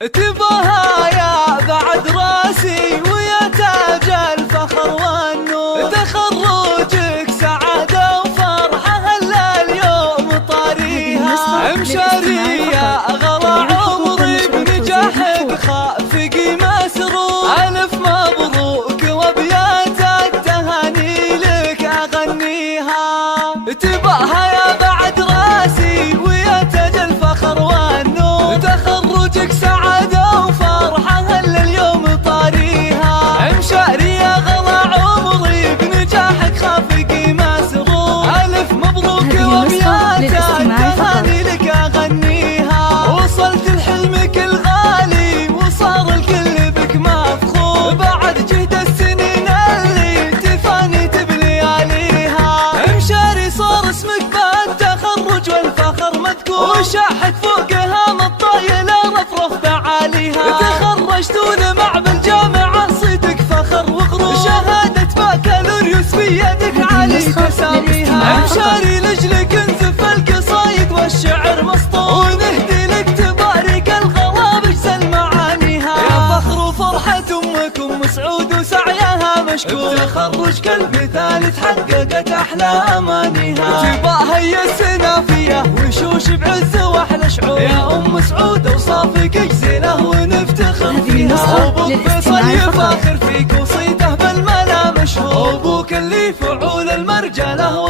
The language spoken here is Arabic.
تباها يا بعد راسي ويا تاج الفخر والنور، تخرجك سعادة وفرحة هلا اليوم طاريها، مشارية غلا عمري بنجاحك خافقي مسرور، ألف مبروك وابيات التهاني لك أغنيها. تباها يا بعد راسي ويا تاج الفخر والنور، تخرجك سعادة وفرحة هلا اليوم طاريها، مشارية غلا عمري بنجاحك خافقي مسرور، ألف مبروك وابيات التهاني لك أغنيها. وصلت لحلمك الغالي وصار الكل بك مفخور، بعد جهد السنين اللي تفانيت بلياليها، مشاري صار اسمك بالتخرج والفخر مذكور، وشاحت فوقها مطايلة رفرف بعاليها، تخرجت ولمع بالجامعة صيتك فخر وغرور، شهادة بكالوريوس بيدك عالي تساميها، مشاري لجلك انزف القصايد والشعر مسطور، ونهدي لك تبارك الغلا بجزل معانيها، يا فخر وفرحة امك ام سعود وسعيها مشكور، بتخرج قلبي ثالث حققت احلى امانيها، تباها هي السنافية وشوش بعز واحلى شعور، يا ام سعود اوصافك جزيلة ونفتخر فيها، وابوك فيصل يفاخر فيك وصيته بالملا مشهور، وابوك اللي فعول المرجله